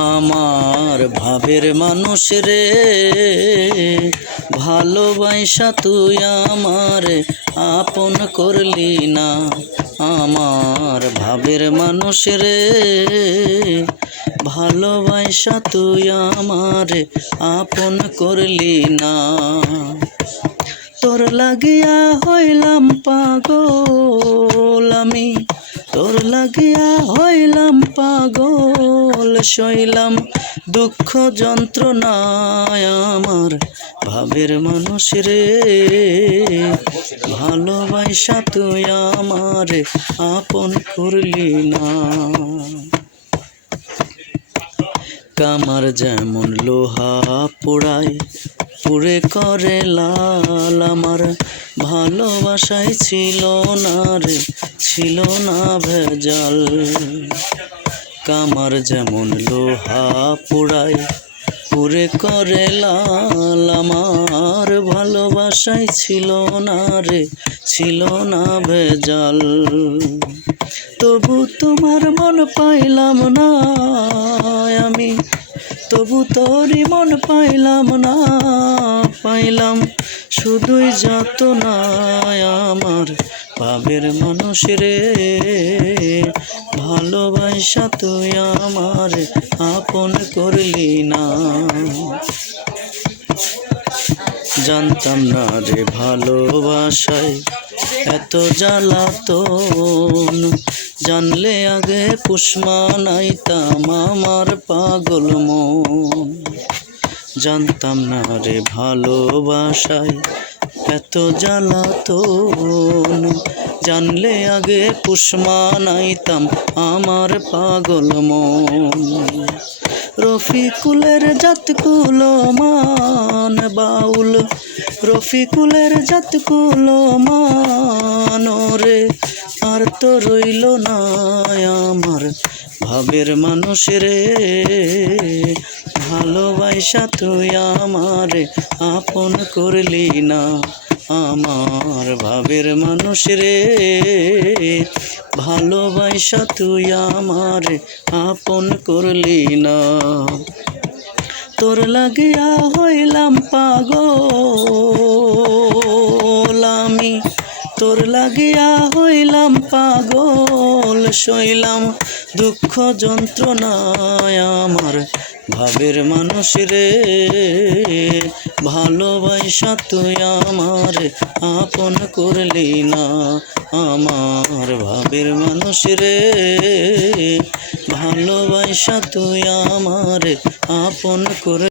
আমার ভাবের মানুষ রে, ভালোবাসা তুই আমারে আপন করলি না। আমার ভাবের মানুষ রে, ভালোবাসা তুই আমারে আপন করলি না। তোর লাগিয়া হইলাম পাগল আমি, তোর লাগিয়া হইলাম পাগল, সইলাম দুঃখ যন্ত্রণায়। আমার ভাবের মানুষ রে, ভালোবাসা তুই আমারে আপন করলি না। কামার যেমন লোহা পোড়ায় পুড়ে করে লাল, আমার ভালোবাসায় ছিল না রে, ছিল না ভেজাল। কামার যেমন লোহা পোড়ায় পুড়ে করে লাল, আমার ভালোবাসায় ছিল না রে, ছিল না ভেজাল। তবু তোমার মন পাইলাম না আমি, তবু তোরই মন পাইলাম না, পাইলাম শুধুই যাতনায়। আমার ভাবের মানুষ রে, ভালোবাসা তুই আমার আপন করলি না। জানতাম না রে ভালোবাসায় এত জ্বালাতন, জানলে আগে পুষ্মানাইতাম আমার পাগল মন। জানতাম না রে ভালোবাসায় এত জ্বালাতন, জানলে আগে পুষ্মানাইতাম আমার পাগল মন। রফিকুলের জাতকুল মান বাউল, রফিকুলের জাতকুল মান রে, আর তো রইল না আমার ভাবের মানুষ রে, ভালোবাসা তুই আমারে আপন করলি না। আমার ভাবের মানুষ রে, ভালোবাসা তুই আমারে আপন করলি না। তোর লাগিয়া হইলাম পাগল আমি, তোর লাগিয়া হইলাম পাগল, সইলাম দুঃখ যন্ত্রণায়। আমার ভাবের মানুষ রে, ভালোবাসা তুই আমার আপন করলি না। আমার ভাবের মানুষ রে, ভালোবাসা তুই আমার আপন করে